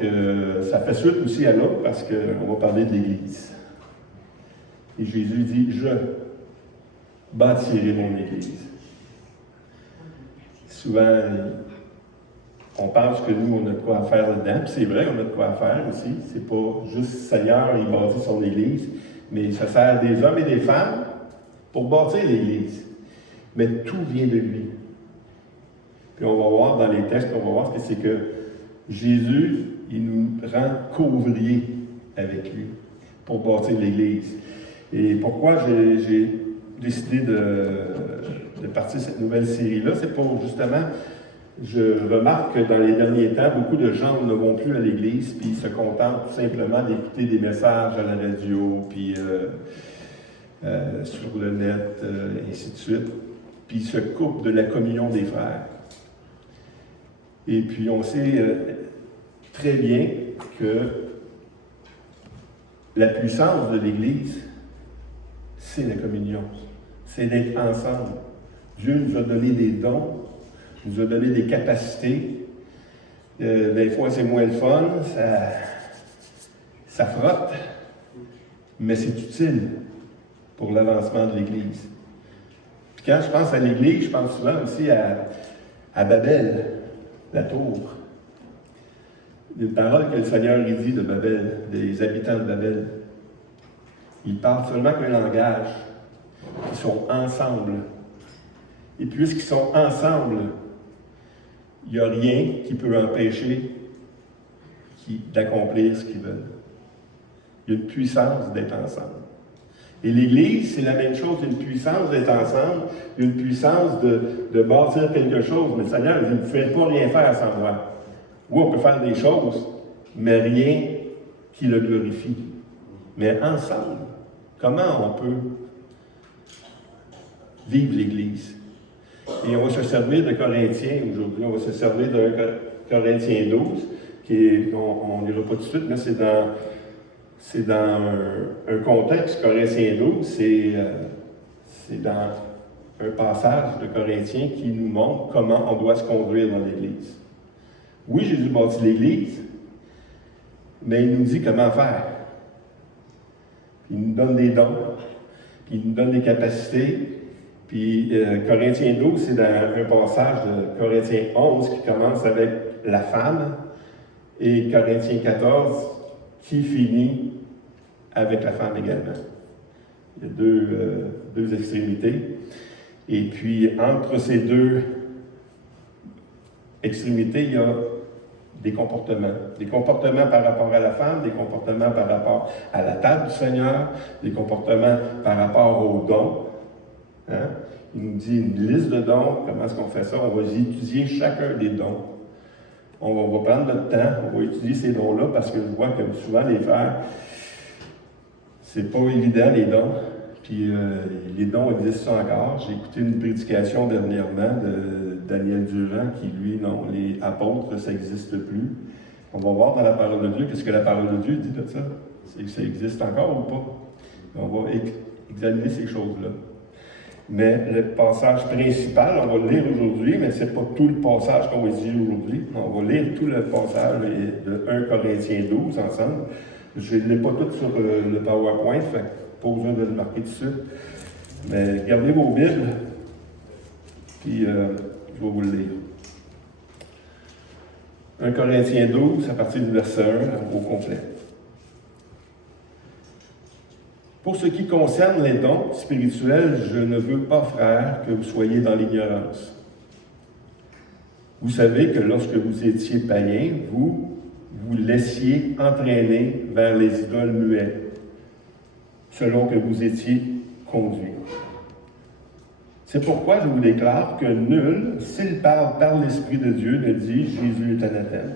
Donc, ça fait suite aussi à l'autre parce qu'on va parler de l'Église. Et Jésus dit, je bâtirai mon Église. Souvent, on pense que nous, on a de quoi faire là-dedans, puis c'est vrai, on a de quoi faire aussi. C'est pas juste Seigneur, il bâtit son Église, mais ça sert des hommes et des femmes pour bâtir l'Église. Mais tout vient de lui. Puis on va voir dans les textes, on va voir que c'est que Jésus, il nous rend co-ouvriers avec lui pour bâtir l'Église. Et pourquoi j'ai décidé de partir cette nouvelle série-là, c'est pour justement, je remarque que dans les derniers temps, beaucoup de gens ne vont plus à l'Église, puis ils se contentent tout simplement d'écouter des messages à la radio, puis sur le net, et ainsi de suite. Puis ils se coupent de la communion des frères. Et puis on sait très bien que la puissance de l'Église, c'est la communion. C'est d'être ensemble. Dieu nous a donné des dons, nous a donné des capacités. Des fois, c'est moins le fun, ça frotte, mais c'est utile pour l'avancement de l'Église. Puis quand je pense à l'Église, je pense souvent aussi à Babel, la tour. Une parole que le Seigneur dit de Babel, des habitants de Babel. Ils parlent seulement qu'un langage. Ils sont ensemble. Et puisqu'ils sont ensemble, il n'y a rien qui peut empêcher d'accomplir ce qu'ils veulent. Il y a une puissance d'être ensemble. Et l'Église, c'est la même chose, une puissance d'être ensemble, une puissance de bâtir quelque chose. Mais le Seigneur, il ne fait pas rien faire sans moi. Oui, on peut faire des choses, mais rien qui le glorifie. Mais ensemble, comment on peut vivre l'Église? Et on va se servir de Corinthiens aujourd'hui, on va se servir de Corinthiens 12, on ne lira pas tout de suite, mais c'est dans un contexte, Corinthiens 12, c'est dans un passage de Corinthiens qui nous montre comment on doit se conduire dans l'Église. Oui, Jésus bâtit l'Église, mais il nous dit comment faire. Il nous donne des dons, puis il nous donne des capacités. Puis Corinthiens 12, c'est dans un passage de Corinthiens 11 qui commence avec la femme, et Corinthiens 14 qui finit avec la femme également. Il y a deux extrémités. Et puis, entre ces deux extrémités, il y a des comportements par rapport à la femme, des comportements par rapport à la table du Seigneur, des comportements par rapport aux dons. Hein? Il nous dit une liste de dons. Comment est-ce qu'on fait ça? On va étudier chacun des dons. On va prendre notre temps, on va étudier ces dons-là parce que je vois que souvent les frères, c'est pas évident les dons. Puis les dons existent encore. J'ai écouté une prédication dernièrement de Daniel Durand qui, lui, non, les apôtres, ça n'existe plus. On va voir dans la parole de Dieu qu'est-ce que la parole de Dieu dit de ça. C'est que ça existe encore ou pas. On va examiner ces choses-là. Mais le passage principal, on va le lire aujourd'hui, mais ce n'est pas tout le passage qu'on va étudier aujourd'hui. On va lire tout le passage de 1 Corinthiens 12 ensemble. Je ne l'ai pas tout sur le PowerPoint, fait pas besoin de le marquer tout de suite. Mais gardez vos Bibles, puis je vais vous le lire. 1 Corinthiens 12, à partir du verset 1 au complet. Pour ce qui concerne les dons spirituels, je ne veux pas, frères, que vous soyez dans l'ignorance. Vous savez que lorsque vous étiez païens, vous laissiez entraîner vers les idoles muettes, selon que vous étiez conduits. C'est pourquoi je vous déclare que nul, s'il parle par l'Esprit de Dieu, ne dit « Jésus est anathème ».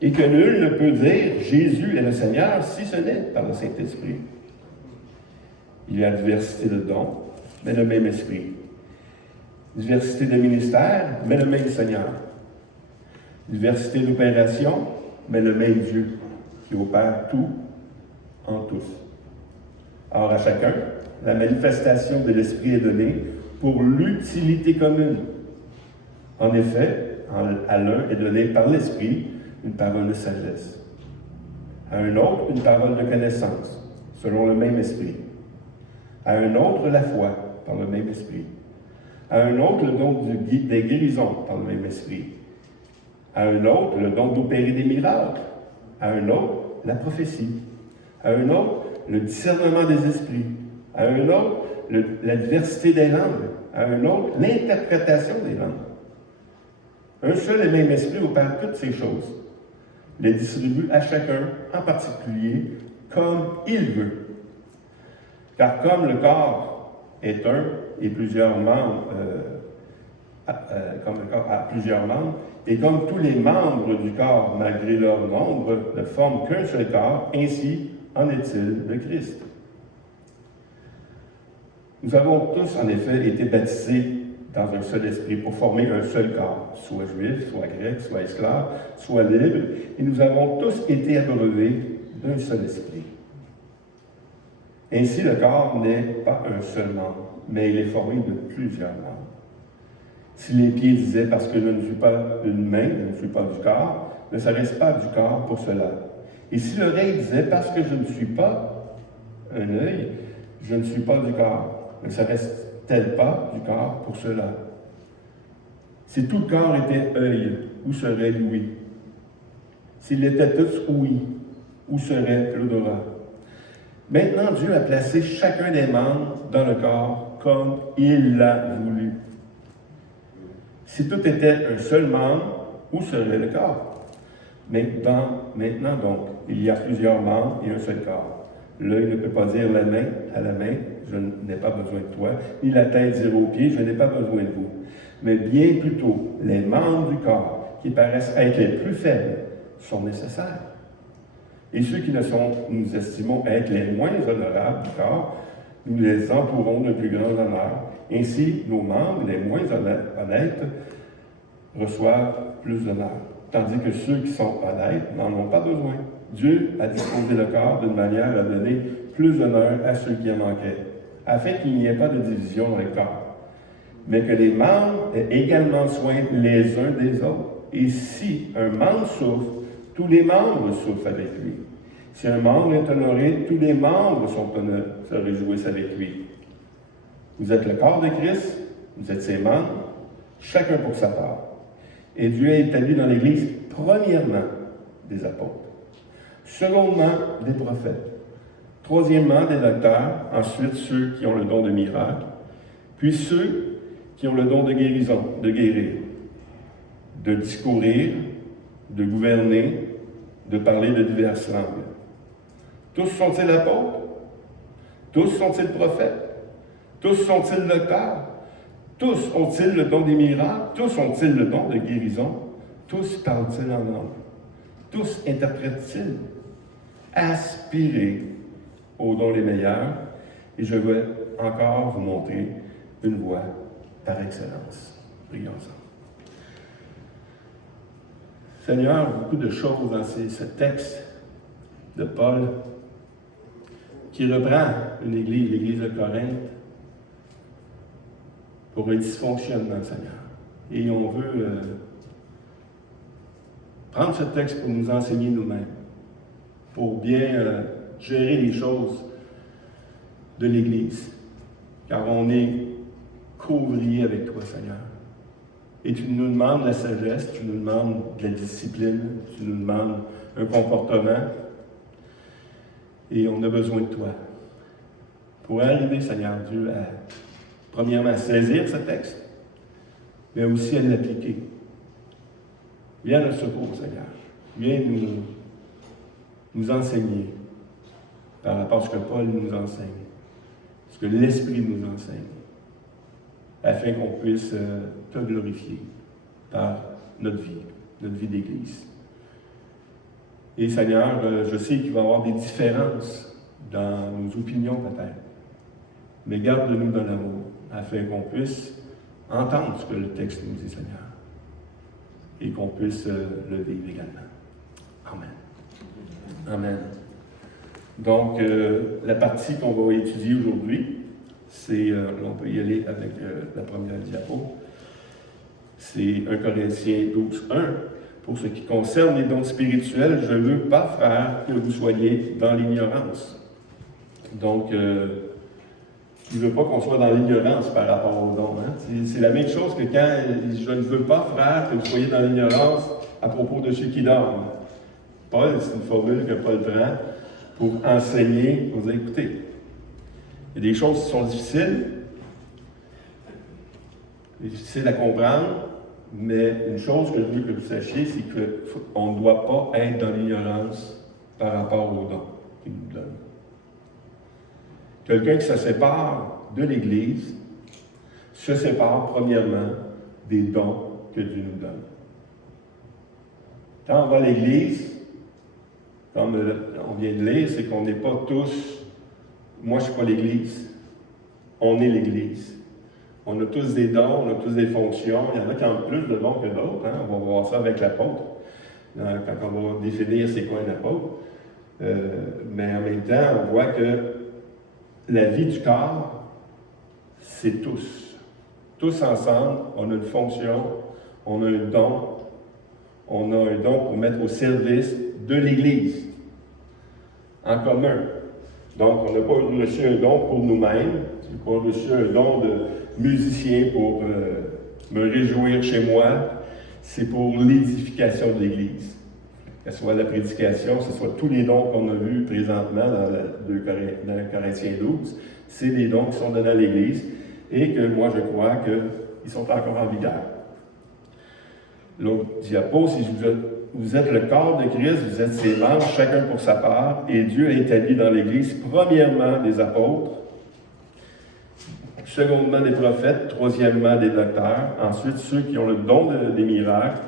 Et que nul ne peut dire « Jésus est le Seigneur » si ce n'est par le Saint-Esprit. Il y a diversité de dons, mais le même Esprit. Diversité de ministères, mais le même Seigneur. Diversité d'opérations, mais le même Dieu, qui opère tout en tous. Or, à chacun, la manifestation de l'Esprit est donnée pour l'utilité commune. En effet, à l'un est donné par l'Esprit une parole de sagesse. À un autre, une parole de connaissance, selon le même esprit. À un autre, la foi, par le même esprit. À un autre, le don des guérisons, par le même esprit. À un autre, le don d'opérer des miracles. À un autre, la prophétie. À un autre, le discernement des esprits. À un autre, la diversité des langues. À un autre, l'interprétation des langues. Un seul et même esprit opère toutes ces choses, les distribue à chacun, en particulier, comme il veut. Car comme le corps est un et plusieurs membres, comme le corps a plusieurs membres, et comme tous les membres du corps, malgré leur nombre, ne forment qu'un seul corps, ainsi en est-il de Christ. Nous avons tous, en effet, été baptisés dans un seul esprit pour former un seul corps, soit juif, soit grec, soit esclave, soit libre, et nous avons tous été abreuvés d'un seul esprit. Ainsi, le corps n'est pas un seul membre, mais il est formé de plusieurs membres. Si les pieds disaient « parce que je ne suis pas une main, je ne suis pas du corps », ne serait-ce pas du corps pour cela. Et si l'oreille disait « parce que je ne suis pas un œil, je ne suis pas du corps », ne serait-elle pas du corps pour cela? Si tout le corps était œil, où serait l'ouïe? S'il était tous ouïe, où serait l'odorat? Maintenant, Dieu a placé chacun des membres dans le corps comme il l'a voulu. Si tout était un seul membre, où serait le corps? Maintenant donc, il y a plusieurs membres et un seul corps. L'œil ne peut pas dire à la main, je n'ai pas besoin de toi, ni la tête dire aux pieds, je n'ai pas besoin de vous. Mais bien plutôt, les membres du corps, qui paraissent être les plus faibles, sont nécessaires. Et ceux qui nous estimons être les moins honorables du corps, nous les entourons d'un plus grand honneur. Ainsi, nos membres, les moins honnêtes, reçoivent plus d'honneur, tandis que ceux qui sont honnêtes n'en ont pas besoin. Dieu a disposé le corps d'une manière à donner plus d'honneur à ceux qui en manquaient, afin qu'il n'y ait pas de division dans le corps, mais que les membres aient également soin les uns des autres. Et si un membre souffre, tous les membres souffrent avec lui. Si un membre est honoré, tous les membres se réjouissent avec lui. Vous êtes le corps de Christ, vous êtes ses membres, chacun pour sa part. Et Dieu a établi dans l'Église, premièrement, des apôtres, secondement, des prophètes, troisièmement, des docteurs, ensuite ceux qui ont le don de miracle, puis ceux qui ont le don de guérison, de guérir, de discourir, de gouverner, de parler de diverses langues. Tous sont-ils apôtres? Tous sont-ils prophètes? Tous sont-ils docteurs? Tous ont-ils le don des miracles? Tous ont-ils le don de guérison? Tous parlent-ils en langue? Tous interprètent-ils? Aspirez aux dons les meilleurs, et je vais encore vous montrer une voie par excellence. Prions ensemble. Seigneur, beaucoup de choses dans ce texte de Paul qui reprend une église, l'église de Corinthe, pour un dysfonctionnement, Seigneur. Et on veut prendre ce texte pour nous enseigner nous-mêmes, pour bien gérer les choses de l'Église, car on est co-ouvrier avec toi, Seigneur. Et tu nous demandes la sagesse, tu nous demandes de la discipline, tu nous demandes un comportement, et on a besoin de toi. Pour arriver, Seigneur Dieu, à, premièrement, à saisir ce texte, mais aussi à l'appliquer. Viens à notre secours, Seigneur. Viens nous enseigner par rapport à ce que Paul nous enseigne, ce que l'Esprit nous enseigne, afin qu'on puisse te glorifier par notre vie d'Église. Et Seigneur, je sais qu'il va y avoir des différences dans nos opinions peut-être, mais garde-nous dans l'amour, afin qu'on puisse entendre ce que le texte nous dit, Seigneur, et qu'on puisse le vivre également. Amen. Amen. Donc, la partie qu'on va étudier aujourd'hui, c'est, on peut y aller avec la première diapo, c'est 1 Corinthiens 12, 1. Pour ce qui concerne les dons spirituels, je ne veux pas, frère, que vous soyez dans l'ignorance. Donc, il ne veut pas qu'on soit dans l'ignorance par rapport aux dons. Hein? C'est la même chose que quand je ne veux pas, frère, que vous soyez dans l'ignorance à propos de ceux qui dorment. Paul, c'est une formule que Paul prend pour enseigner, pour dire, écoutez, il y a des choses qui sont difficiles à comprendre, mais une chose que je veux que vous sachiez, c'est qu'on ne doit pas être dans l'ignorance par rapport aux dons qu'il nous donne. Quelqu'un qui se sépare de l'Église se sépare premièrement des dons que Dieu nous donne. Quand on va à l'Église, comme on vient de lire, c'est qu'on n'est pas tous, moi je ne suis pas l'Église, on est l'Église. On a tous des dons, on a tous des fonctions, il y en a qui ont plus de dons que d'autres, hein? On va voir ça avec l'apôtre, quand on va définir c'est quoi un apôtre. Mais en même temps, on voit que la vie du corps, c'est tous. Tous ensemble, on a une fonction, on a un don. On a un don pour mettre au service de l'Église, en commun. Donc, on n'a pas reçu un don pour nous-mêmes, on n'a pas reçu un don de musicien pour me réjouir chez moi. C'est pour l'édification de l'Église. Que ce soit la prédication, que ce soit tous les dons qu'on a vus présentement dans Corinthiens 12, c'est des dons qui sont donnés à l'Église et que moi, je crois qu'ils sont encore en vigueur. L'autre diapo, si vous êtes le corps de Christ, vous êtes ses membres, chacun pour sa part, et Dieu a établi dans l'Église, premièrement, des apôtres, secondement, des prophètes, troisièmement, des docteurs, ensuite ceux qui ont le don des miracles,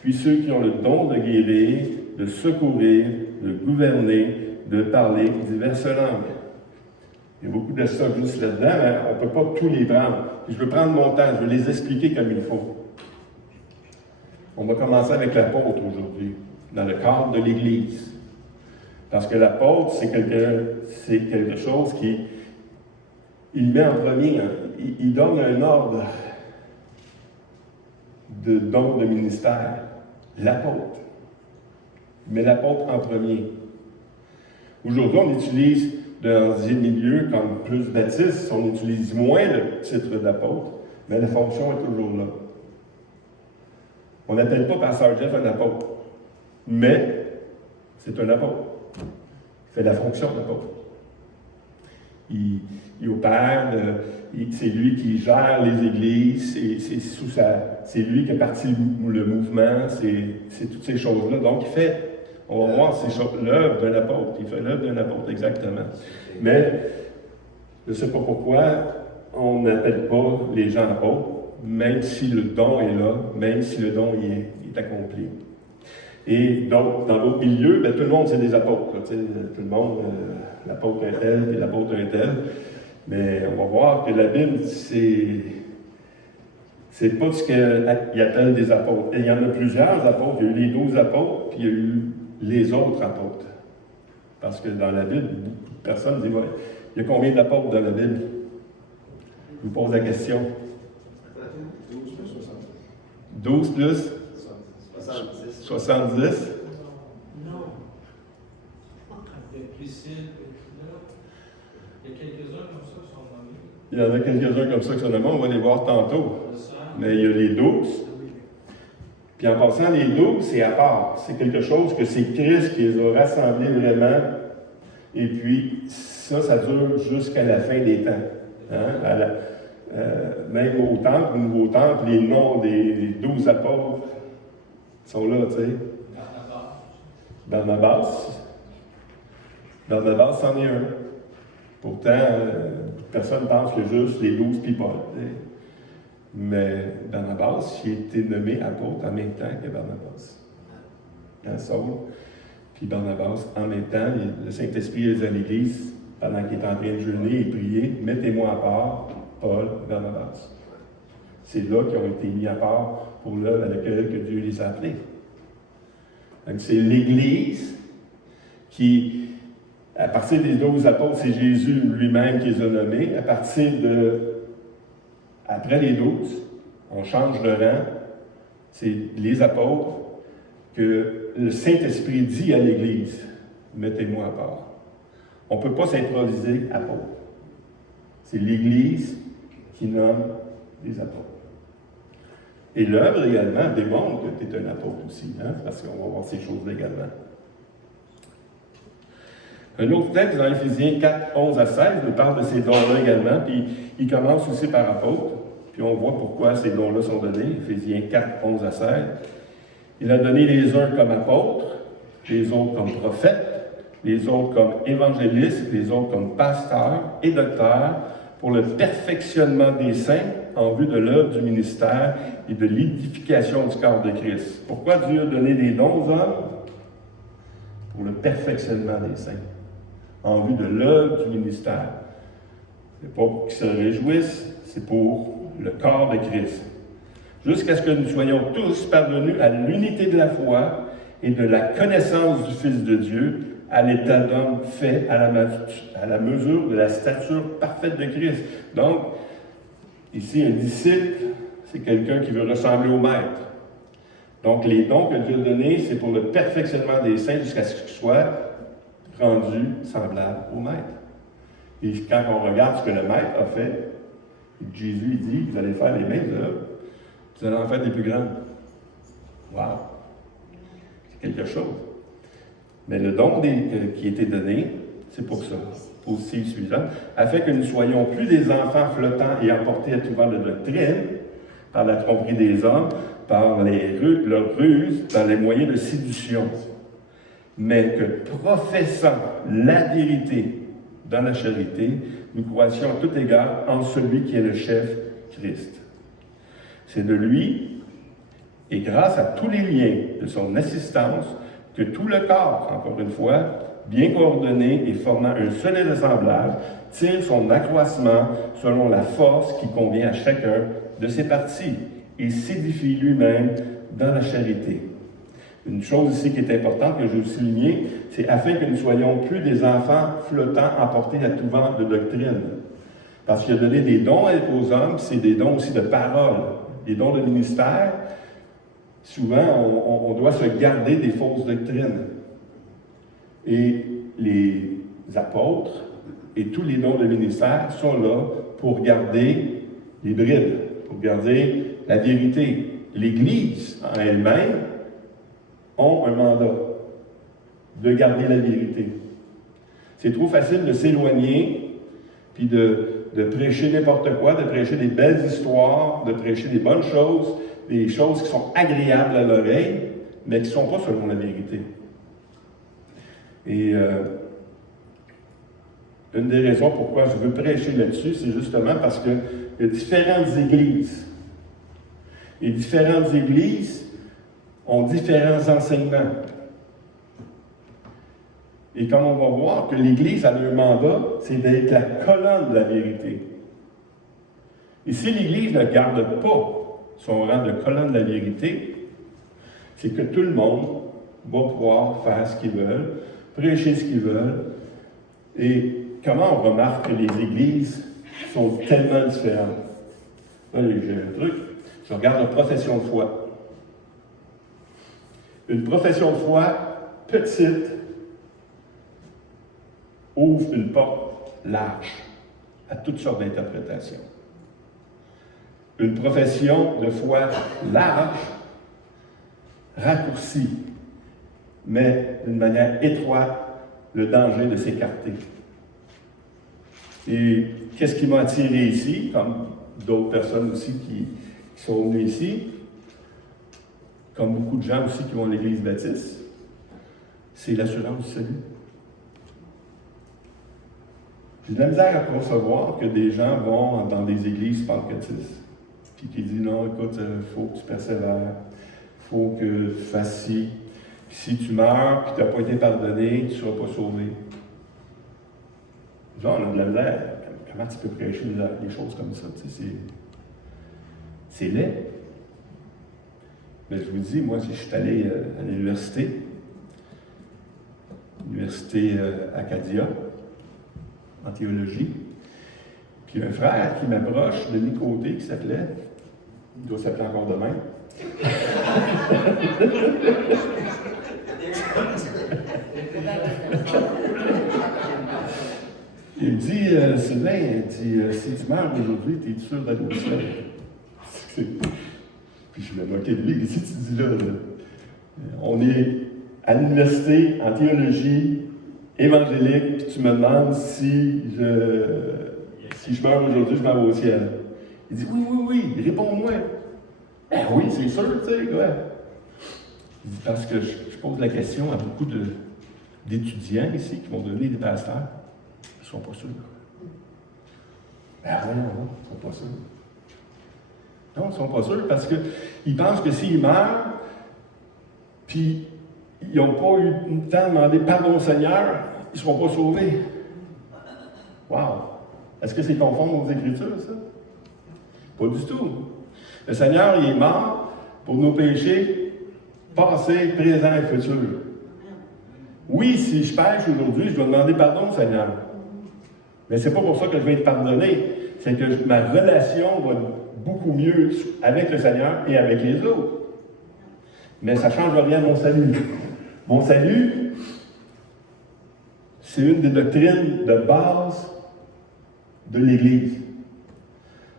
puis ceux qui ont le don de guérir, de secourir, de gouverner, de parler diverses langues. Il y a beaucoup de ça juste là-dedans, mais on ne peut pas tous les prendre. Je veux prendre mon temps, je vais les expliquer comme il faut. On va commencer avec l'apôtre aujourd'hui, dans le cadre de l'Église. Parce que l'apôtre, c'est quelque chose qui, il met en premier, hein, il donne un ordre de don de ministère. L'apôtre. Il met l'apôtre en premier. Aujourd'hui, on utilise dans des milieux comme plus baptistes, on utilise moins le titre d'apôtre, mais la fonction est toujours là. On n'appelle pas Pasteur Jeff un apôtre, mais c'est un apôtre. Il fait la fonction d'apôtre. Il opère, c'est lui qui gère les églises, c'est lui qui a parti le mouvement, c'est toutes ces choses-là. Donc, il fait, on va voir, l'œuvre d'un apôtre. Il fait l'œuvre d'un apôtre, exactement. Mais, je ne sais pas pourquoi, on n'appelle pas les gens apôtres, même si le don est là, même si le don est accompli. Et donc, dans d'autres milieux, tout le monde, c'est des apôtres. Tout le monde, l'apôtre un tel, et l'apôtre un tel. Mais on va voir que la Bible, c'est pas ce qu'il appelle des apôtres. Et il y en a plusieurs apôtres. Il y a eu les 12 apôtres, puis il y a eu les autres apôtres. Parce que dans la Bible, beaucoup de personnes disent, ouais, il y a combien d'apôtres dans la Bible? Je vous pose la question. 12 plus 70. Non. Avec Priscille, il y a quelques-uns comme ça qui sont nommés. Il y en a quelques-uns comme ça qui sont nommés, on va les voir tantôt. Mais il y a les 12. Puis en passant, les 12, c'est à part. C'est quelque chose que c'est Christ qui les a rassemblés vraiment. Et puis, ça dure jusqu'à la fin des temps. Hein? Même au temple, au nouveau temple, les noms des 12 apôtres sont là, tu sais. Barnabas, c'en est un. Pourtant, personne pense que juste les 12 puis Paul. Mais Barnabas, il a été nommé apôtre en même temps que Barnabas. Saul, puis Barnabas, en même temps, le Saint-Esprit est à l'Église, pendant qu'il est en train de jeûner et prier, mettez-moi à part Paul, Barnabas. C'est là qu'ils ont été mis à part pour l'œuvre à laquelle que Dieu les a appelés. Donc, c'est l'Église qui, à partir des 12 apôtres, c'est Jésus lui-même qui les a nommés. Après les 12, on change de rang. C'est les apôtres. que le Saint-Esprit dit à l'Église, mettez-moi à part. On ne peut pas s'improviser apôtre. C'est l'Église qui nomme les apôtres. Et l'œuvre également démontre que tu es un apôtre aussi, hein, parce qu'on va voir ces choses-là également. Un autre texte dans Éphésiens 4, 11 à 16 nous parle de ces dons-là également, puis il commence aussi par apôtre, puis on voit pourquoi ces dons-là sont donnés, Éphésiens 4, 11 à 16. Il a donné les uns comme apôtres, les autres comme prophètes, les autres comme évangélistes, les autres comme pasteurs et docteurs, pour le perfectionnement des saints en vue de l'œuvre du ministère et de l'édification du corps de Christ. Pourquoi Dieu a donné des dons aux hommes? Pour le perfectionnement des saints, en vue de l'œuvre du ministère. Ce n'est pas pour qu'ils se réjouissent, c'est pour le corps de Christ. Jusqu'à ce que nous soyons tous parvenus à l'unité de la foi et de la connaissance du Fils de Dieu, à l'état d'homme fait à la mesure de la stature parfaite de Christ. Donc, ici, un disciple, c'est quelqu'un qui veut ressembler au Maître. Donc, les dons que Dieu a donnés, c'est pour le perfectionnement des saints jusqu'à ce qu'ils soient rendus semblables au Maître. Et quand on regarde ce que le Maître a fait, Jésus dit, vous allez faire les mêmes œuvres, vous allez en faire des plus grandes. Wow! C'est quelque chose. Mais le don qui a été donné, c'est pour ça, aussi suivant, afin que nous soyons plus des enfants flottants et emportés à tout vent de doctrine, par la tromperie des hommes, par leurs ruses, par les moyens de séduction, mais que professant la vérité dans la charité, nous croissions à tout égard en celui qui est le chef, Christ. C'est de lui, et grâce à tous les liens de son assistance, que tout le corps, encore une fois, bien coordonné et formant un solide assemblage, tire son accroissement selon la force qui convient à chacun de ses parties et s'édifie lui-même dans la charité. Une chose ici qui est importante que je veux souligner, c'est afin que nous soyons plus des enfants flottants emportés à tout vent de doctrine. Parce qu'il a donné des dons aux hommes, c'est des dons aussi de parole, des dons de ministère. Souvent, on doit se garder des fausses doctrines. Et les apôtres et tous les dons de ministère sont là pour garder les brides, pour garder la vérité. L'Église, en elle-même, ont un mandat de garder la vérité. C'est trop facile de s'éloigner, puis de prêcher n'importe quoi, de prêcher des belles histoires, de prêcher des bonnes choses, des choses qui sont agréables à l'oreille, mais qui ne sont pas selon la vérité. Et une des raisons pourquoi je veux prêcher là-dessus, c'est justement parce qu'il y a différentes églises. Et différentes églises ont différents enseignements. Et comme on va voir que l'Église a un mandat, c'est d'être la colonne de la vérité. Et si l'Église ne garde pas son rang de colonne de la vérité, c'est que tout le monde va pouvoir faire ce qu'ils veulent, prêcher ce qu'ils veulent. Et comment on remarque que les églises sont tellement différentes? Là, j'ai un truc. Je regarde la profession de foi. Une profession de foi petite ouvre une porte large à toutes sortes d'interprétations. Une profession de foi large raccourcit, mais d'une manière étroite, le danger de s'écarter. Et qu'est-ce qui m'a attiré ici, comme d'autres personnes aussi qui sont venues ici, comme beaucoup de gens aussi qui vont à l'Église baptiste, c'est l'assurance du salut. J'ai de la misère à concevoir que des gens vont dans des églises pentecôtistes, puis qui disent non, écoute, il faut que tu persévères, il faut que tu fasses ci. Puis si tu meurs, puis tu n'as pas été pardonné, tu ne seras pas sauvé. Genre, on a de la misère. Comment tu peux prêcher des choses comme ça? C'est laid. Mais je vous dis, moi, si je suis allé à l'université Acadia, en théologie, puis un frère qui m'approche de mi-côté, qui s'appelait, il doit s'appeler encore demain, Il me dit, Sylvain, il dit, si tu meurs aujourd'hui, t'es sûr d'aller au ciel? Puis je me moquais de lui. Qu'est-ce que tu dis là? On est à l'université en théologie évangélique, puis tu me demandes si je meurs aujourd'hui, je m'en vais au ciel. Il dit, oui, réponds-moi. Ben oui, c'est sûr, tu sais, quoi. Il dit, parce que je pose la question à beaucoup d'étudiants ici qui vont devenir des pasteurs. Ils ne sont pas sûrs. Ben voyons, non, ils ne sont pas sûrs. Non, ils ne sont pas sûrs parce qu'ils pensent que s'ils meurent, puis ils n'ont pas eu le temps de demander pardon au Seigneur, ils ne seront pas sauvés. Wow! Est-ce que c'est conforme aux Écritures, ça? Pas du tout. Le Seigneur, il est mort pour nos péchés passés, présents et futurs. Oui, si je pêche aujourd'hui, je dois demander pardon au Seigneur. Mais c'est pas pour ça que je vais être pardonné. C'est que ma relation va beaucoup mieux avec le Seigneur et avec les autres. Mais ça ne change rien à mon salut. Mon salut, c'est une des doctrines de base de l'Église.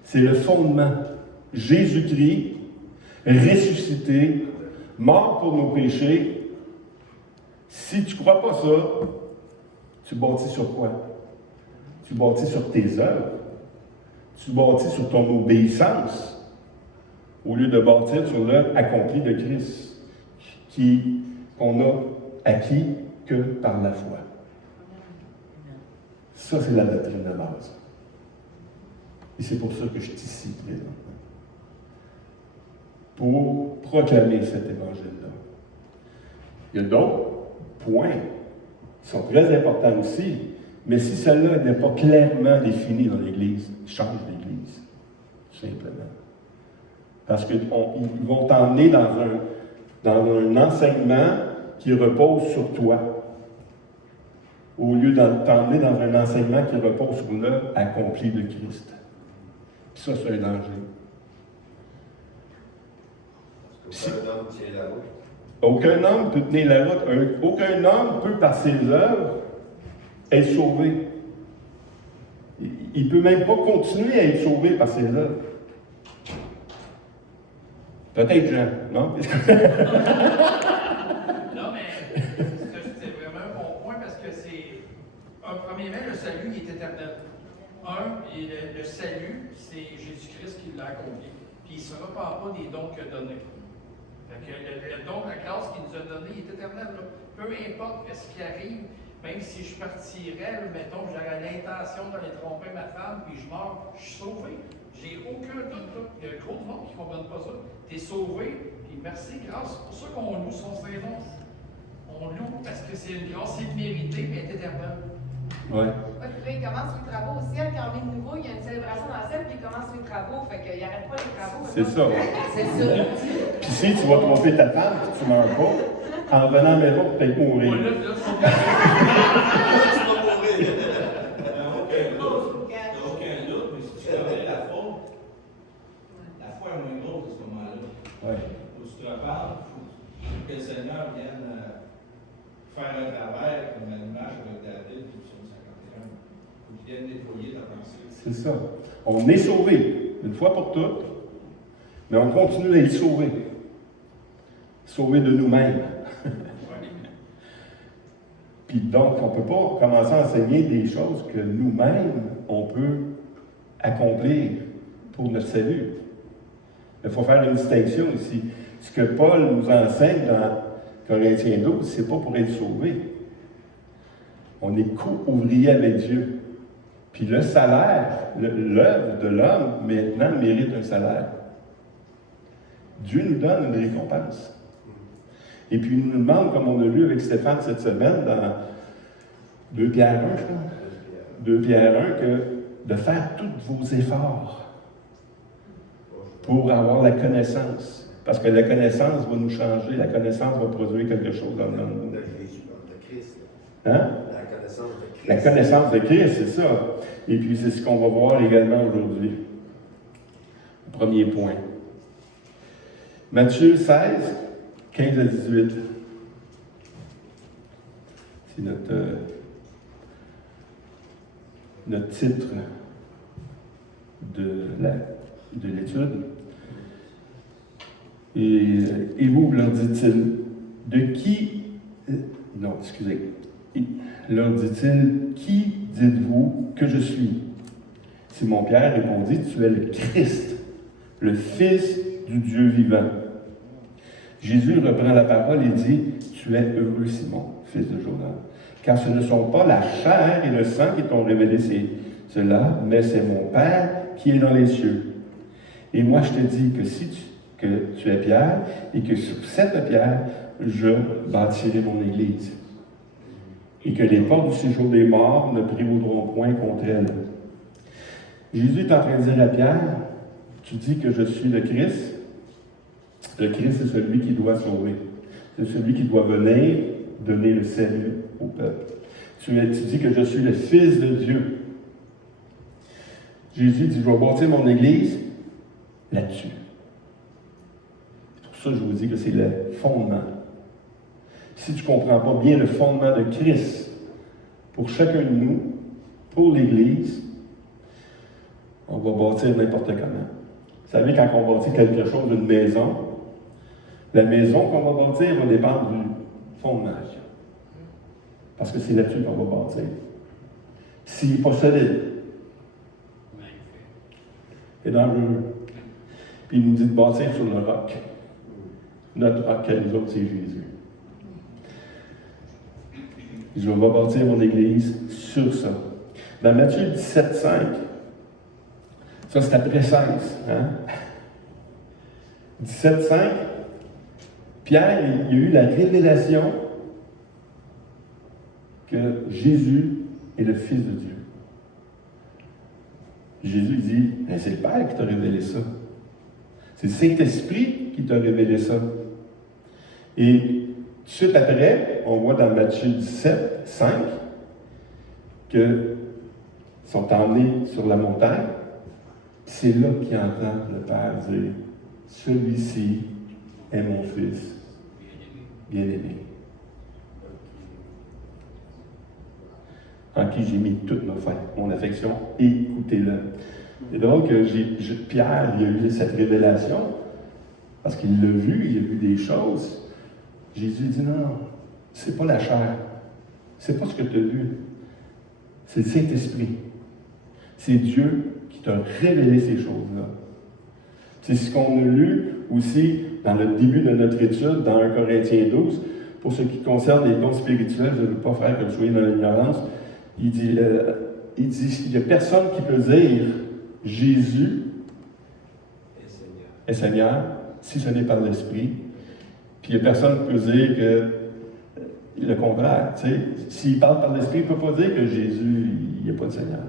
C'est le fondement. Jésus-Christ, ressuscité, mort pour nos péchés. Si tu ne crois pas ça, tu bâtis sur quoi? Tu bâtis sur tes œuvres. Tu bâtis sur ton obéissance, au lieu de bâtir sur l'œuvre accomplie de Christ, qu'on a acquis que par la foi. Ça, c'est la doctrine de base. Et c'est pour ça que je suis ici présentement. Pour proclamer cet évangile-là. Il y a d'autres points qui sont très importants aussi, mais si cela n'est pas clairement défini dans l'Église, change l'Église, simplement. Parce qu'ils vont t'emmener dans un enseignement qui repose sur toi, au lieu de t'emmener dans un enseignement qui repose sur l'œuvre accomplie de Christ. Puis ça, c'est un danger. Aucun homme peut tenir la route. Aucun homme peut, par ses œuvres, être sauvé. Il ne peut même pas continuer à être sauvé par ses œuvres. Peut-être Jean, non? Non, mais c'est vraiment un bon point parce que premièrement, le salut il est éternel. Le salut, c'est Jésus-Christ qui l'a accompli. Puis il ne se repart pas des dons qu'il a donnés. Le don de la grâce qu'il nous a donné est éternel. Là. Peu importe ce qui arrive, même si je partirais, mettons, j'aurais l'intention d'aller tromper ma femme, puis je meurs, je suis sauvé. J'ai aucun doute. Là. Il y a trop de monde qui ne comprennent pas ça. Tu es sauvé, puis merci, grâce. C'est pour ça qu'on loue son Saint-Nom. On loue parce que c'est une grâce imméritée, mais elle est éternelle. Ouais. Puis là, il commence les travaux au ciel. Quand on est de nouveau, il y a une célébration dans le ciel, puis il commence les travaux. Fait qu'il n'arrête pas les travaux. C'est ça. C'est ça. Puis si tu vas tromper ta femme, puis tu ne meurs pas, en revenant à la maison, tu peux peut-être mourir. Ouais, là, Tu vas mourir. Il n'y a aucun doute, mais si tu connais la foi est moins grosse à ce moment-là. Ouais. Faut que tu te reparles, faut que le Seigneur vienne faire un travail comme à l'image avec David, puis sur 51. Faut qu'il vienne nettoyer ta pensée. C'est ça. On est sauvé, une fois pour toutes, mais on continue à être sauvé. Sauvé de nous-mêmes. Puis donc, on ne peut pas commencer à enseigner des choses que nous-mêmes, on peut accomplir pour notre salut. Il faut faire une distinction ici. Ce que Paul nous enseigne dans Corinthiens 12, ce n'est pas pour être sauvé. On est co-ouvrier avec Dieu. Puis le salaire, l'œuvre de l'homme, maintenant, mérite un salaire. Dieu nous donne une récompense. Et puis il nous demande, comme on a lu avec Stéphane cette semaine, dans 2 Pierre 1, je crois, 2 Pierre 1, de faire tous vos efforts pour avoir la connaissance. Parce que la connaissance va nous changer, la connaissance va produire quelque chose dans nous. De Christ. Hein? La connaissance de Christ. La connaissance de Christ, c'est ça. Et puis c'est ce qu'on va voir également aujourd'hui. Premier point. Matthieu 16, 15 à 18. C'est notre titre de l'étude. Et vous, leur dit-il, de qui... Non, excusez. Leur dit-il, qui dites-vous que je suis? Simon-Pierre répondit, tu es le Christ, le Fils du Dieu vivant. Jésus reprend la parole et dit, tu es heureux, Simon, fils de Jonas, car ce ne sont pas la chair et le sang qui t'ont révélé cela, mais c'est mon Père qui est dans les cieux. Et moi, je te dis que tu es Pierre, et que sur cette pierre, je bâtirai mon Église. Et que les portes du séjour des morts ne prévaudront point contre elle. Jésus est en train de dire à Pierre, tu dis que je suis le Christ. Le Christ, c'est celui qui doit sauver. C'est celui qui doit venir donner le salut au peuple. Tu dis que je suis le Fils de Dieu. Jésus dit, je vais bâtir mon Église là-dessus. C'est pour ça que je vous dis que c'est le fondement. Si tu ne comprends pas bien le fondement de Christ pour chacun de nous, pour l'Église, on va bâtir n'importe comment. Vous savez, quand on bâtit quelque chose, une maison, la maison qu'on va bâtir va dépendre du fondement. Parce que c'est là-dessus qu'on va bâtir. S'il n'est pas solide, c'est dangereux. Puis il nous dit de bâtir sur le roc. Notre roc à nous autres, c'est Jésus. Je vais bâtir mon Église sur ça. Dans Matthieu 17, 5, ça c'est après 16. Hein? 17, 5, Pierre, il y a eu la révélation que Jésus est le Fils de Dieu. Jésus dit, c'est le Père qui t'a révélé ça. C'est le Saint-Esprit qui t'a révélé ça. Et tout de suite après, on voit dans Matthieu 17, 5, qu'ils sont emmenés sur la montagne. C'est là qu'il entend le Père dire, celui-ci est mon Fils bien-aimé, en qui j'ai mis toute mon affection, écoutez-le. Et donc, Pierre, il a eu cette révélation, parce qu'il l'a vu, il a vu des choses. Jésus dit, non, c'est pas la chair, c'est pas ce que tu as vu, c'est le Saint-Esprit. C'est Dieu qui t'a révélé ces choses-là. C'est ce qu'on a lu aussi dans le début de notre étude, dans 1 Corinthiens 12, pour ce qui concerne les dons spirituels, je ne veux pas faire que vous soyez dans l'ignorance. Il dit, il n'y a personne qui peut dire Jésus est Seigneur si ce n'est par l'Esprit. Puis il n'y a personne qui peut dire que le contraire. S'il parle par l'Esprit, il ne peut pas dire que Jésus, il n'est pas le Seigneur.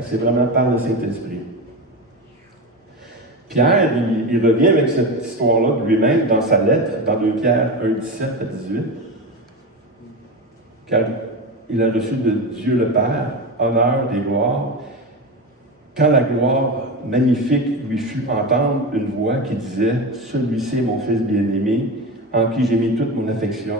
C'est vraiment par le Saint-Esprit. Pierre, il revient avec cette histoire-là de lui-même dans sa lettre, dans 2 Pierre 1, 17 à 18. Car il a reçu de Dieu le Père honneur et gloire, quand la gloire magnifique lui fut entendre une voix qui disait « Celui-ci est mon Fils bien-aimé, en qui j'ai mis toute mon affection. »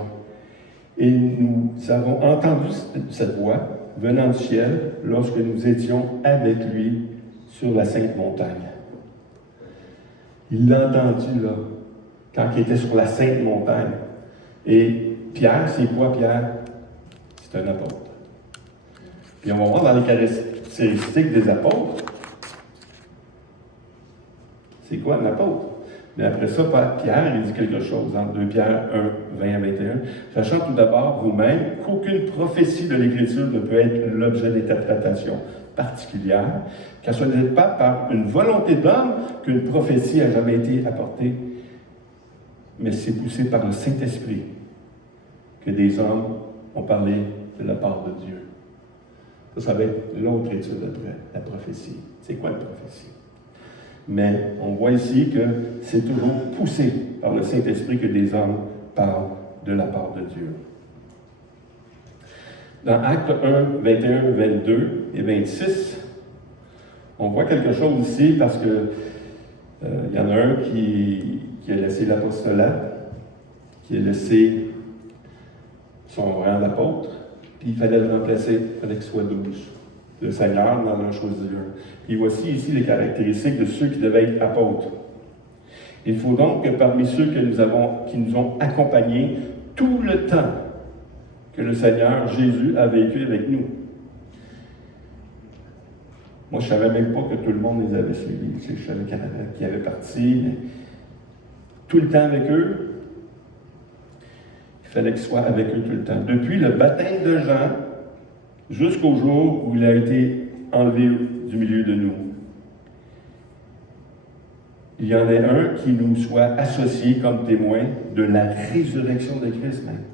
Et nous avons entendu cette voix venant du ciel lorsque nous étions avec lui sur la Sainte Montagne. Il l'a entendu, là, quand il était sur la Sainte Montagne. Et Pierre, c'est quoi Pierre? C'est un apôtre. Puis on va voir dans les caractéristiques des apôtres, c'est quoi un apôtre? Mais après ça, Pierre, il dit quelque chose dans 2 Pierre 1, 20 à 21. Sachant tout d'abord vous-même qu'aucune prophétie de l'Écriture ne peut être l'objet d'interprétation particulière, car ce n'est pas par une volonté d'homme qu'une prophétie a jamais été apportée, mais c'est poussé par le Saint-Esprit que des hommes ont parlé de la part de Dieu. Ça va être l'autre étude après, la prophétie. C'est quoi une prophétie? Mais on voit ici que c'est toujours poussé par le Saint-Esprit que des hommes parlent de la part de Dieu. Dans Actes 1, 21, 22 et 26, on voit quelque chose ici parce que il y en a un qui qui a laissé l'apostolat, qui a laissé son rang d'apôtre, puis il fallait le remplacer, il fallait qu'il soit 12. Le Seigneur en a choisi un. Puis voici ici les caractéristiques de ceux qui devaient être apôtres. Il faut donc que parmi ceux qui nous ont accompagnés tout le temps que le Seigneur Jésus a vécu avec nous. Moi, je ne savais même pas que tout le monde les avait suivis. Je savais qu'il y en avait qui avaient parti, mais tout le temps avec eux, il fallait qu'il soit avec eux tout le temps. Depuis le baptême de Jean jusqu'au jour où il a été enlevé du milieu de nous. Il y en a un qui nous soit associé comme témoin de la résurrection de Christ même.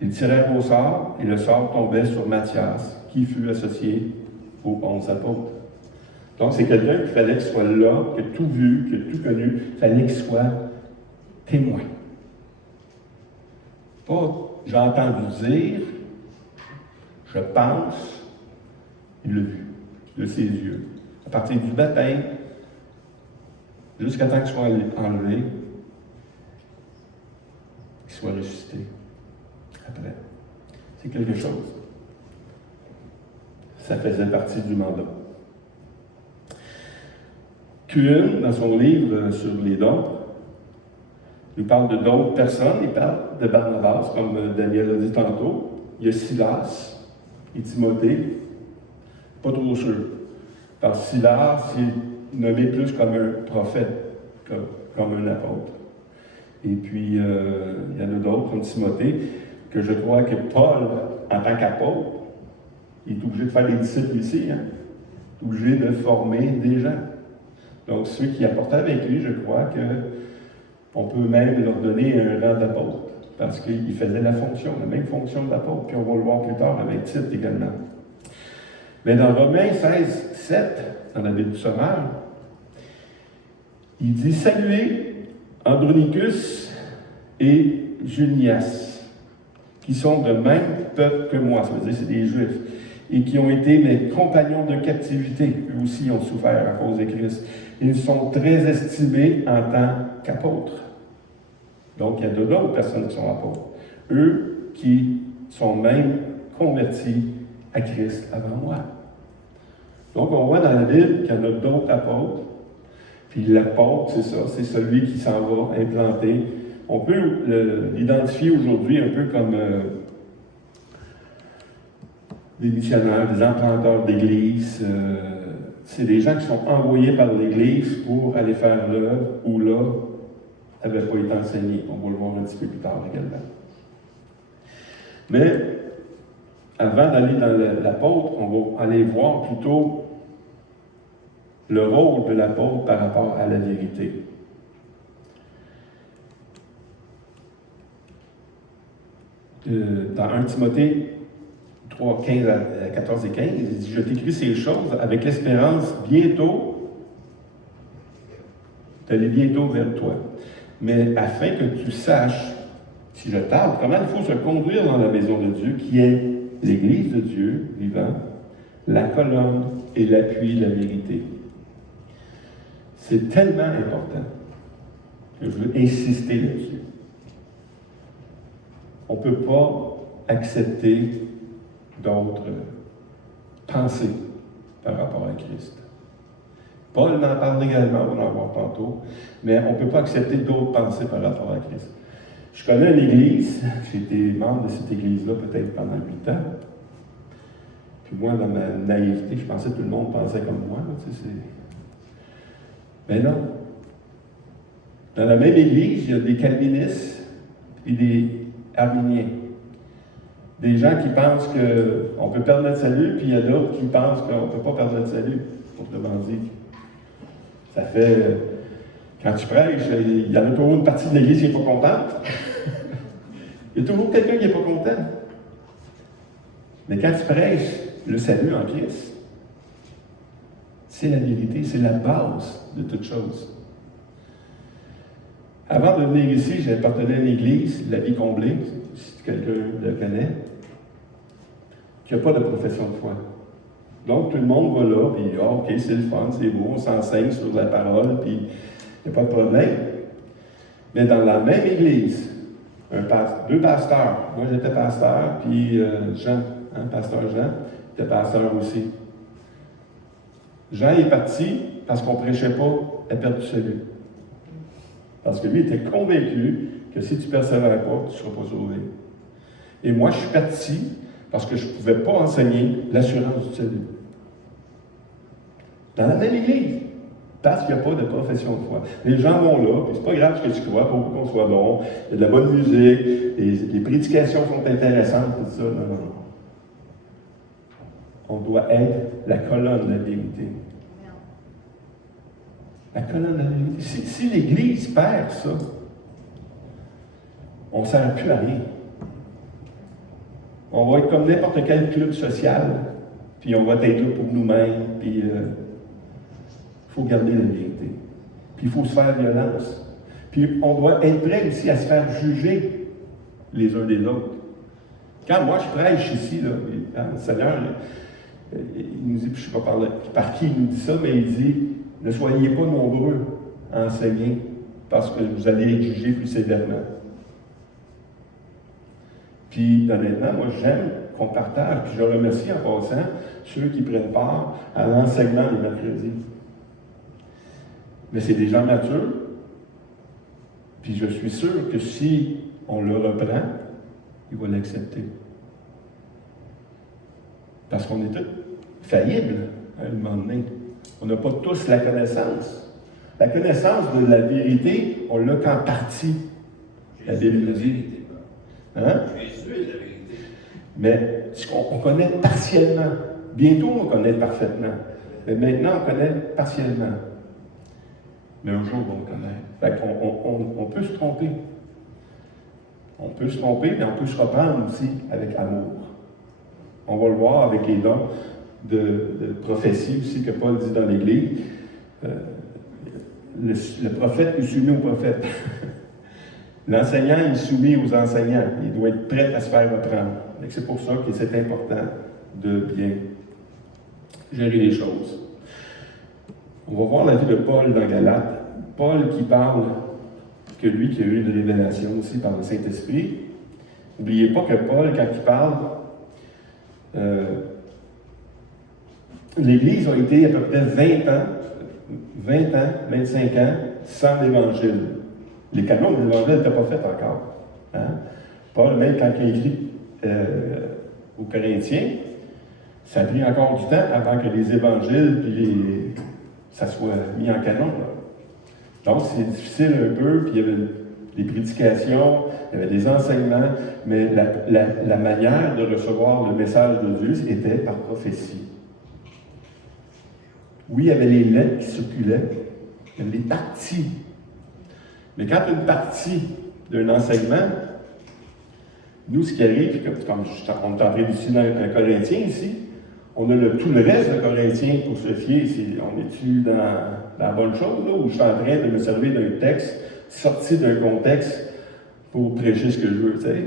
Ils tirèrent au sort et le sort tombait sur Matthias, qui fut associé aux 11 apôtres. Donc c'est quelqu'un qu'il fallait qu'il soit là, qui a tout vu, qui a tout connu, il fallait qu'il soit témoin. Pas j'ai entendu dire, je pense, il l'a vu de ses yeux. À partir du baptême, jusqu'à temps qu'il soit enlevé, qu'il soit ressuscité. Après. C'est quelque chose. Ça faisait partie du mandat. Kuhn, dans son livre sur les dons, nous parle de d'autres personnes. Il parle de Barnabas, comme Daniel l'a dit tantôt. Il y a Silas et Timothée. Pas trop sûr. Parce que Silas est nommé plus comme un prophète, comme un apôtre. Et puis, il y en a d'autres, comme Timothée, que je crois que Paul, en tant qu'apôtre, il est obligé de faire des disciples ici. Il est obligé de former des gens. Donc, ceux qui apportaient avec lui, je crois qu'on peut même leur donner un rang d'apôtre, parce qu'il faisait la même fonction d'apôtre, puis on va le voir plus tard avec Tite également. Mais dans Romains 16, 7, dans la Bible du sommaire, il dit « Saluez Andronicus et Junias, qui sont de même peuple que moi. » Ça veut dire c'est des Juifs. Et qui ont été mes compagnons de captivité. Eux aussi ont souffert à cause de Christ. Ils sont très estimés en tant qu'apôtres. Donc, il y a d'autres personnes qui sont apôtres. Eux qui sont même convertis à Christ avant moi. Donc, on voit dans la Bible qu'il y en a d'autres apôtres. Puis l'apôtre, c'est ça, c'est celui qui s'en va implanter. On peut l'identifier aujourd'hui un peu comme des missionnaires, des implanteurs d'église. C'est des gens qui sont envoyés par l'Église pour aller faire l'œuvre où là n'avait pas été enseigné. On va le voir un petit peu plus tard également. Mais avant d'aller dans l'apôtre, on va aller voir plutôt le rôle de l'apôtre par rapport à la vérité. Dans 1 Timothée 3, 14 et 15, il dit « Je t'écris ces choses avec l'espérance d'aller bientôt vers toi, mais afin que tu saches, si je tarde, comment il faut se conduire dans la maison de Dieu, qui est l'Église de Dieu vivant, la colonne et l'appui de la vérité. » C'est tellement important que je veux insister là-dessus. On ne peut pas accepter d'autres pensées par rapport à Christ. Paul en parle également, on va en voir tantôt, mais on ne peut pas accepter d'autres pensées par rapport à Christ. Je connais une église, j'ai été membre de cette église-là peut-être pendant 8 ans. Puis moi, dans ma naïveté, je pensais que tout le monde pensait comme moi. Mais non. Dans la même église, il y a des calvinistes et des arminiens. Des gens qui pensent qu'on peut perdre notre salut, puis il y a d'autres qui pensent qu'on ne peut pas perdre notre salut, autrement dit. Ça fait, quand tu prêches, il y en a toujours une partie de l'Église qui n'est pas contente. Il y a toujours quelqu'un qui n'est pas content. Mais quand tu prêches le salut en Christ, c'est la vérité, c'est la base de toute chose. Avant de venir ici, j'appartenais à une église, la vie comblée, si quelqu'un le connaît, qui n'a pas de profession de foi. Donc, tout le monde va là, puis OK, c'est le fun, c'est beau, on s'enseigne sur la parole, puis Il n'y a pas de problème. Mais dans la même église, deux pasteurs, moi j'étais pasteur, puis Jean, pasteur Jean, était pasteur aussi. Jean est parti parce qu'on ne prêchait pas la perte du salut. Parce que lui était convaincu que si tu ne persévères pas, tu ne seras pas sauvé. Et moi, je suis parti parce que je ne pouvais pas enseigner l'assurance du salut. Dans la même église, parce qu'il n'y a pas de profession de foi. Les gens vont là, puis c'est pas grave ce que tu crois, pour qu'on soit bon, il y a de la bonne musique, les prédications sont intéressantes, tout ça. Non, non, non. On doit être la colonne de la vérité. La colonne de la vérité. Si l'Église perd ça, on ne sert plus à rien. On va être comme n'importe quel club social, puis on va être là pour nous-mêmes, puis il faut garder la vérité. Puis il faut se faire violence. Puis on doit être prêt aussi à se faire juger les uns des autres. Quand moi je prêche ici, là, le Seigneur, il nous dit, puis je ne sais pas par qui il nous dit ça, mais il dit, ne soyez pas nombreux à enseigner, parce que vous allez être jugés plus sévèrement. Puis, honnêtement, moi, j'aime qu'on partage, puis je remercie en passant ceux qui prennent part à l'enseignement les mercredis. Mais c'est des gens matures, puis je suis sûr que si on le reprend, il va l'accepter. Parce qu'on est tous faillibles à un moment donné. On n'a pas tous la connaissance. La connaissance de la vérité, on l'a qu'en partie. La Bible nous dit. Hein? Jésus est la vérité. Mais on connaît partiellement. Bientôt, on connaît parfaitement. Mais maintenant, on connaît partiellement. Mais un jour, on connaît. Fait qu'on peut se tromper. On peut se tromper, mais on peut se reprendre aussi avec amour. On va le voir avec les dons de prophétie aussi que Paul dit dans l'Église. Le prophète est soumis au prophète. L'enseignant est soumis aux enseignants. Il doit être prêt à se faire reprendre. C'est pour ça que c'est important de bien gérer les choses. On va voir la vie de Paul dans Galates. Paul qui parle que lui qui a eu une révélation aussi par le Saint-Esprit. N'oubliez pas que Paul, quand il parle, l'Église a été à peu près 25 ans sans l'Évangile. Les canons de l'Évangile n'étaient pas faits encore. Hein? Paul, même quand il a écrit aux Corinthiens, ça a pris encore du temps avant que les Évangiles ça soit mis en canon. Là. Donc, c'est difficile un peu, puis il y avait des prédications, il y avait des enseignements, mais la manière de recevoir le message de Dieu était par prophétie. Oui, il y avait les lettres qui circulaient, il y avait des parties. Mais quand une partie d'un enseignement, nous, ce qui arrive, comme on est en train d'étudier un Corinthien ici, on a tout le reste de Corinthiens pour se fier. On est-tu dans la bonne chose, là, où je suis en train de me servir d'un texte sorti d'un contexte pour prêcher ce que je veux, tu sais.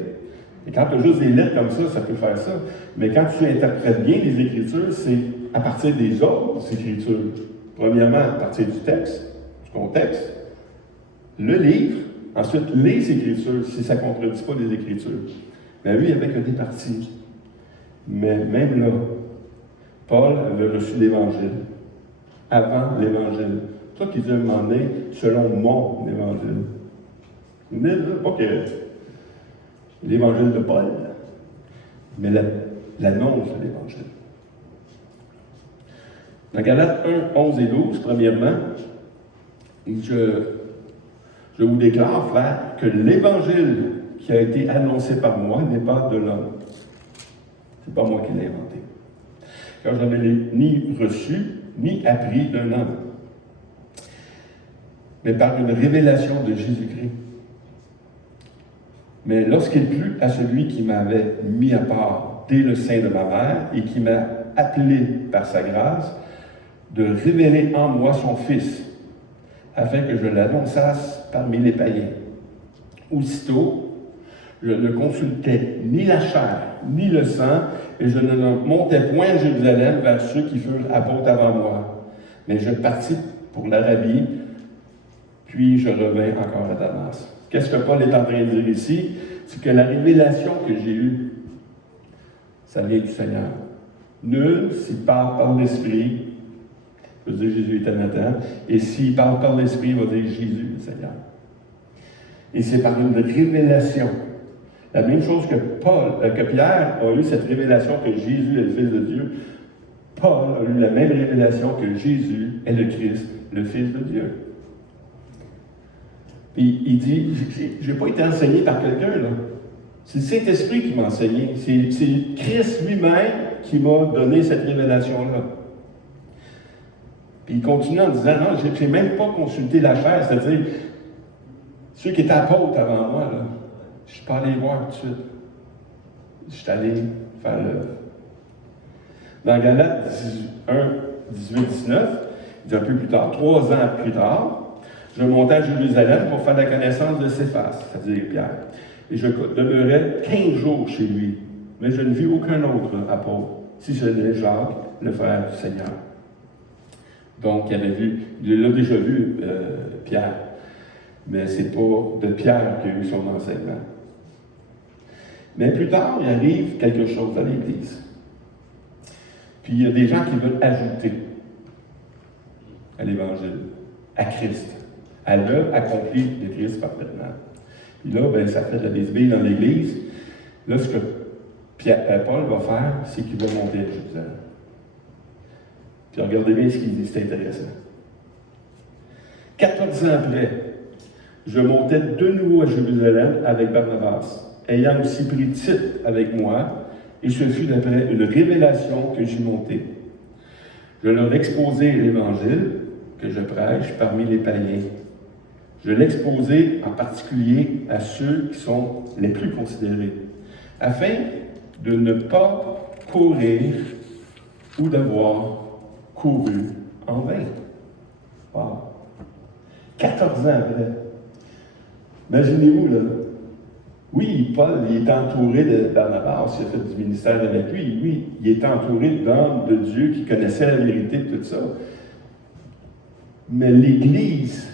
Et quand tu as juste des lettres comme ça peut faire ça. Mais quand tu interprètes bien les Écritures, c'est à partir des autres Écritures. Premièrement, à partir du texte, du contexte, le livre, ensuite les Écritures, si ça ne contredit pas les Écritures. Mais lui, il n'y avait que des parties. Mais même là, Paul avait reçu l'Évangile, avant l'Évangile. C'est ça qu'il dit à un moment donné, selon mon Évangile. Vous ne dites pas que l'Évangile de Paul, mais l'annonce de l'Évangile. Dans Galates 1, 11 et 12, premièrement, je vous déclare, frère, que l'Évangile qui a été annoncé par moi n'est pas de l'homme. C'est pas moi qui l'ai inventé. Car je ne l'ai ni reçu, ni appris d'un homme, mais par une révélation de Jésus-Christ. Mais lorsqu'il plut à celui qui m'avait mis à part dès le sein de ma mère et qui m'a appelé par sa grâce, de révéler en moi son Fils, afin que je l'annonçasse parmi les païens. Aussitôt, je ne consultais ni la chair, ni le sang, et je ne montais point à Jérusalem vers ceux qui furent apôtres avant moi. Mais je partis pour l'Arabie, puis je revins encore à Damas. Qu'est-ce que Paul est en train de dire ici? C'est que la révélation que j'ai eue, ça vient du Seigneur. Nul, s'il parle par l'Esprit, il va dire Jésus est Nathan, et s'il parle par l'Esprit, il va dire Jésus, le Seigneur. Et c'est par une révélation. La même chose que Pierre a eu cette révélation que Jésus est le Fils de Dieu. Paul a eu la même révélation que Jésus est le Christ, le Fils de Dieu. Puis il dit, je n'ai pas été enseigné par quelqu'un, là. C'est le Saint-Esprit qui m'a enseigné. C'est Christ lui-même qui m'a donné cette révélation-là. Puis il continue en disant, non, je n'ai même pas consulté la chair, c'est-à-dire, ceux qui étaient apôtres avant moi, là, je ne suis pas allé voir tout de suite. Je suis allé faire l'œuvre. Dans Galates 1, 18, 19, il dit un peu plus tard, 3 ans plus tard, je montais à Jérusalem pour faire la connaissance de Céphas, c'est-à-dire Pierre. Et je demeurais 15 jours chez lui, mais je ne vis aucun autre apôtre, si ce n'est Jacques, le frère du Seigneur. Donc, il a déjà vu Pierre, mais ce n'est pas de Pierre qu'il a eu son enseignement. Mais plus tard, il arrive quelque chose à l'Église. Puis il y a des gens qui veulent ajouter à l'Évangile, à Christ, à l'œuvre accomplie de Christ parfaitement. Puis là, ben, ça fait de la bisbille dans l'Église. Là, ce que Paul va faire, c'est qu'il va monter à Jérusalem. Puis regardez bien ce qu'il dit, c'est intéressant. 14 ans après, je montais de nouveau à Jérusalem avec Barnabas, ayant aussi pris Tite avec moi, et ce fut d'après une révélation que j'y montai. Je leur exposai l'Évangile que je prêche parmi les païens. Je l'exposai en particulier à ceux qui sont les plus considérés, afin de ne pas courir ou d'avoir couru en vain. Wow. 14 ans après. Imaginez-vous, là. Oui, Paul, il est entouré de Barnabas, il a fait du ministère avec lui. Oui, il est entouré d'hommes de Dieu qui connaissaient la vérité de tout ça. Mais l'Église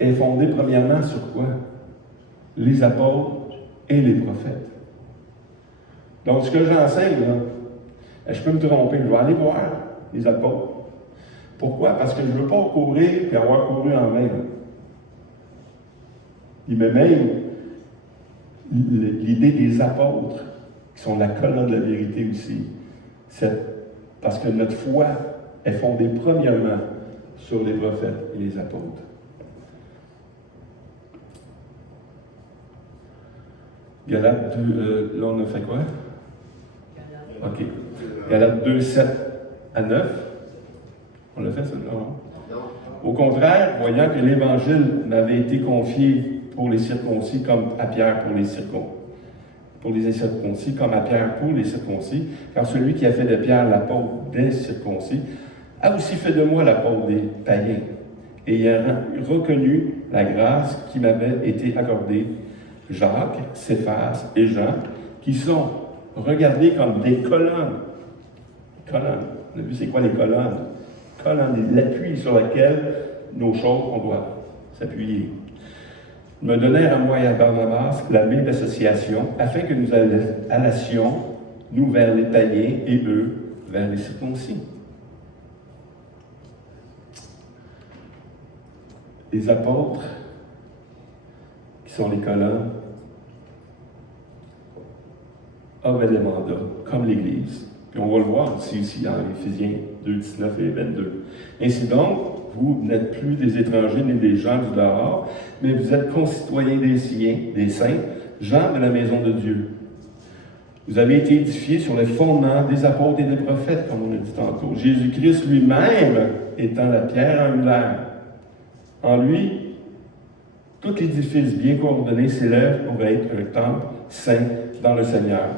est fondée premièrement sur quoi? Les apôtres et les prophètes. Donc, ce que j'enseigne, là, je peux me tromper, je vais aller voir les apôtres. Pourquoi? Parce que je ne veux pas courir et avoir couru en vain. Il met même l'idée des apôtres, qui sont la colonne de la vérité aussi. Parce que notre foi est fondée premièrement sur les prophètes et les apôtres. Galates 2, là on a fait quoi? OK. Galates 2, 7 à 9. On l'a fait ça, là, non? Au contraire, voyant que l'Évangile m'avait été confié pour les circoncis comme à Pierre pour les circoncis, comme à Pierre pour les circoncis, car celui qui a fait de Pierre l'apôtre des circoncis a aussi fait de moi l'apôtre des païens, et il a reconnu la grâce qui m'avait été accordée, Jacques, Céphas et Jean, qui sont regardés comme des colonnes. Colonnes. On a vu c'est quoi les colonnes? Colonnes, l'appui sur lequel nos choses, on doit s'appuyer. Me donnèrent à moi et à Barnabas la même association, afin que nous allassions, nous vers les païens et eux vers les circoncis. Les apôtres, qui sont les colonnes, avaient le mandat, comme l'Église. Puis on va le voir ici dans Éphésiens 2, 19 et 22. Ainsi donc, vous n'êtes plus des étrangers ni des gens du dehors, mais vous êtes concitoyens des siens, des saints, gens de la maison de Dieu. Vous avez été édifiés sur les fondements des apôtres et des prophètes, comme on a dit tantôt. Jésus-Christ lui-même étant la pierre angulaire. En lui, tout l'édifice bien coordonné s'élève pour être un temple saint dans le Seigneur.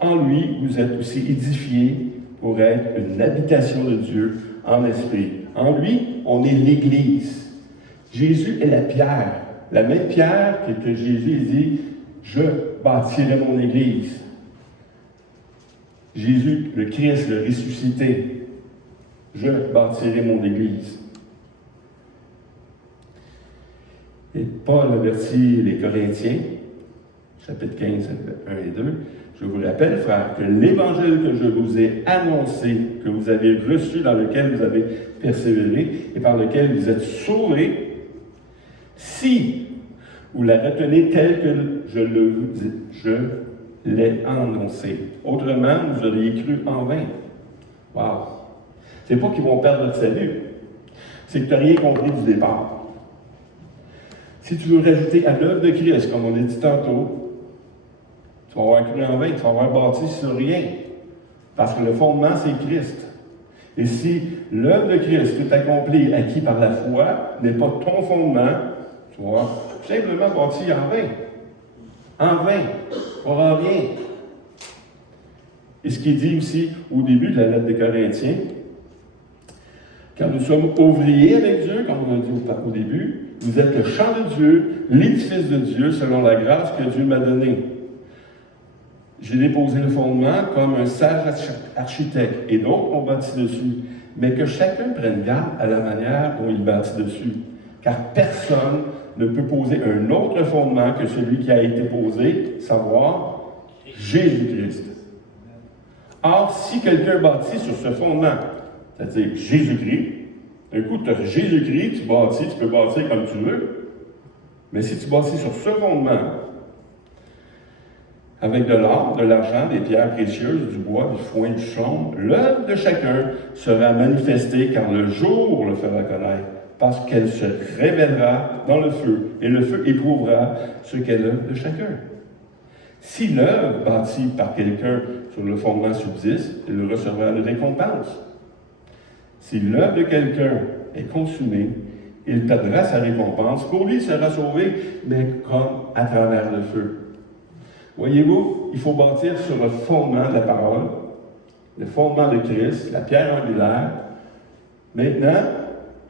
En lui, vous êtes aussi édifiés pour être une habitation de Dieu en esprit. En lui, on est l'Église. Jésus est la pierre. La même pierre que Jésus dit, je bâtirai mon Église. Jésus, le Christ, le ressuscité, je bâtirai mon Église. Et Paul avertit les Corinthiens, chapitre 15, 1 et 2. Je vous rappelle, frères, que l'évangile que je vous ai annoncé, que vous avez reçu, dans lequel vous avez persévéré et par lequel vous êtes sauvés, si vous la retenez telle que je l'ai annoncé. Autrement, vous auriez cru en vain. Wow! C'est pas qu'ils vont perdre votre salut, c'est que tu n'as rien compris du départ. Si tu veux rajouter à l'œuvre de Christ, comme on a dit tantôt, tu vas avoir cru en vain, tu vas avoir bâti sur rien. Parce que le fondement, c'est Christ. Et si l'œuvre de Christ, tout accompli, acquis par la foi, n'est pas ton fondement, tu vas avoir simplement bâti en vain. En vain. Pour rien. Et ce qui est dit aussi au début de la lettre des Corinthiens, car nous sommes ouvriers avec Dieu, comme on a dit au début, vous êtes le champ de Dieu, l'édifice de Dieu, selon la grâce que Dieu m'a donnée. J'ai déposé le fondement comme un sage architecte, et d'autres ont bâti dessus, mais que chacun prenne garde à la manière dont il bâtit dessus. Car personne ne peut poser un autre fondement que celui qui a été posé, savoir Jésus-Christ. Or, si quelqu'un bâtit sur ce fondement, c'est-à-dire Jésus-Christ, un coup, tu as Jésus-Christ, tu bâtis, tu peux bâtir comme tu veux, mais si tu bâtis sur ce fondement, avec de l'or, de l'argent, des pierres précieuses, du bois, du foin, du chaume, l'œuvre de chacun sera manifestée, car le jour le fera connaître, parce qu'elle se révélera dans le feu, et le feu éprouvera ce qu'est l'œuvre de chacun. Si l'œuvre bâtie par quelqu'un sur le fondement subsiste, il recevra une récompense. Si l'œuvre de quelqu'un est consumée, il perdra sa récompense. Pour lui, il sera sauvé, mais comme à travers le feu. Voyez-vous, il faut bâtir sur le fondement de la parole, le fondement de Christ, la pierre angulaire. Maintenant,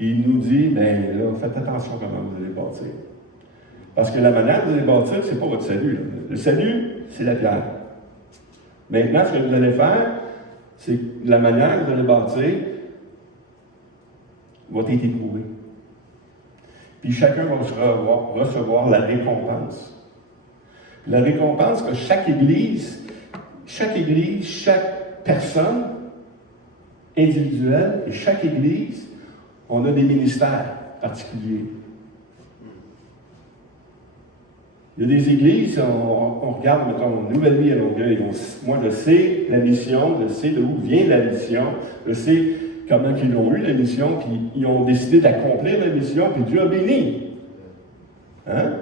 il nous dit, bien là, faites attention comment vous allez bâtir. Parce que la manière dont vous allez bâtir, ce n'est pas votre salut. Là. Le salut, c'est la pierre. Maintenant, ce que vous allez faire, c'est la manière dont vous allez bâtir va être éprouvée. Puis chacun va recevoir la récompense. La récompense que chaque Église, chaque personne individuelle et chaque Église, on a des ministères particuliers. Il y a des églises, on regarde, mettons, Nouvelle Vie à Longueuil. Moi, je sais la mission, je sais d'où vient la mission, je sais comment ils ont eu la mission, puis ils ont décidé d'accomplir la mission, puis Dieu a béni. Hein?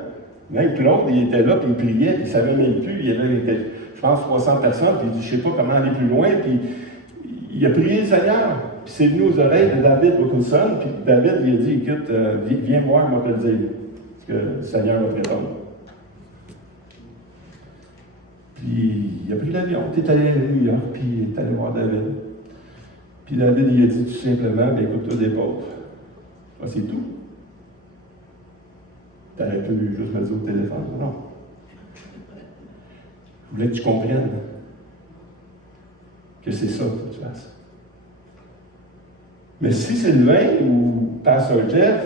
Même Claude, il était là, puis il priait, puis il ne savait même plus. Il y avait, je pense, 300 personnes, puis il dit, je ne sais pas comment aller plus loin, puis il a prié le Seigneur. Puis c'est venu aux oreilles de David Wilkerson, puis David, il a dit, écoute, viens voir, moi, te le dire. Parce que le Seigneur va te répondre. Puis il a pris l'avion, il est allé à New York, puis il est allé voir David. Puis David, il a dit tout simplement, bien écoute-toi des pauvres. Ah, c'est tout. T'aurais pu juste me dire au téléphone. Non. Je voulais que tu comprennes que c'est ça que tu fasses. Mais si Sylvain ou Pasteur Jeff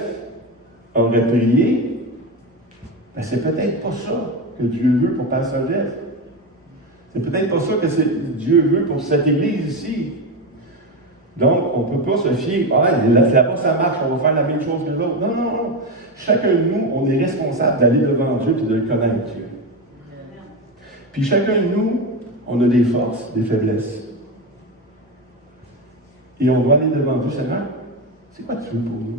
aurait prié, ben c'est peut-être pas ça que Dieu veut pour Pasteur Jeff. C'est peut-être pas ça que Dieu veut pour cette Église ici. Donc, on ne peut pas se fier, là-bas ça marche, on va faire la même chose que l'autre. Non, non, non. Chacun de nous, on est responsable d'aller devant Dieu et de le connaître, Dieu. Puis chacun de nous, on a des forces, des faiblesses. Et on doit aller devant Dieu, Seigneur, c'est quoi tu veux pour nous?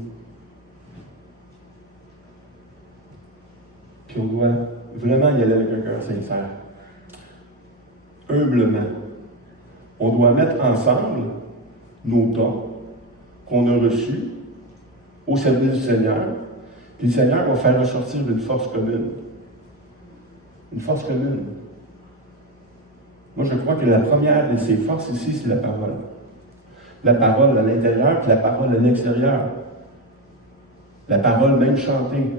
Puis on doit vraiment y aller avec un cœur sincère. Humblement. On doit mettre ensemble nos dons qu'on a reçus au service du Seigneur. Puis le Seigneur va faire ressortir une force commune. Une force commune. Moi, je crois que la première de ces forces ici, c'est la parole. La parole à l'intérieur, puis la parole à l'extérieur. La parole même chantée.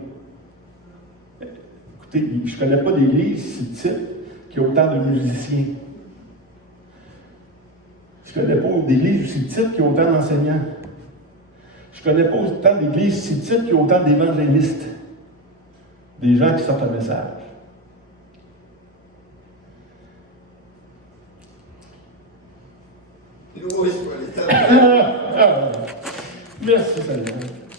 Écoutez, je ne connais pas d'église si petite qui a autant de musiciens. Je ne connais pas d'église si petite qui a autant d'enseignants. Je ne connais pas autant d'églises si petites qui a autant d'évangélistes. des gens qui sortent un message. Loué soit l'Éternel. Merci Seigneur.